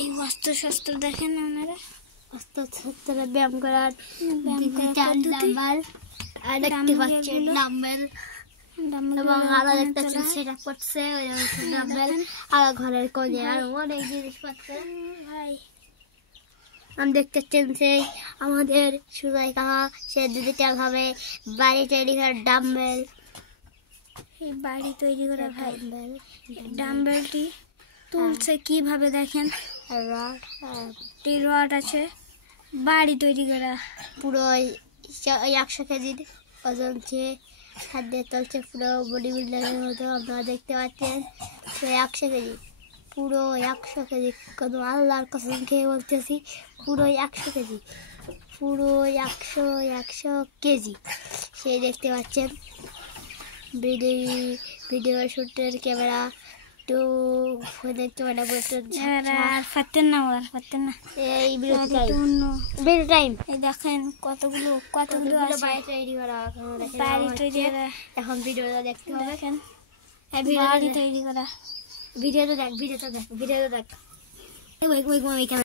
এই অস্ত্র শস্ত্র দেখেন আপনারা, অস্ত্র শস্ত্র ব্যায়াম করার ডাম্বেল আর দেখতে পাচ্ছেন ডাম্বেল এবং আরো দেখতে পাচ্ছেন সেটা করছে ওই ডাম্বেল আর ঘরের কোণে আর অনেক জিনিসপত্র। আমি দেখতে পাচ্ছেন সেই আমাদের সুজয় কাকা সে ডিজিটাল ভাবে বাড়ি তৈরি করার ডাম্বেল, এই বাড়ি তৈরি করা ভাই ডাম্বেলটি তুলছে কিভাবে দেখেন, রড আছে বাড়ি তৈরি করা পুরো 100 কেজির ওজন চেয়ে খাদ্য চলছে পুরো বডি বিল্ডারের মতো আপনারা দেখতে পাচ্ছেন। তো 100 কেজি পুরো 100 কেজি কোনো আল্লাহর কসম খেয়ে বলতেছি পুরো 100 কেজি পুরো 100 কেজি সে দেখতে পাচ্ছেন। ভিডিও শুটের ক্যামেরা তো ফোনের ক্যামেরা বলতে পারতেন না এই ভিডিও টাইম এই দেখেন কতগুলো বাড়ি তৈরি করা এখন ভিডিওটা দেখতে হবে। দেখেন বাড়ি তৈরি করা ভিডিওটা দেখ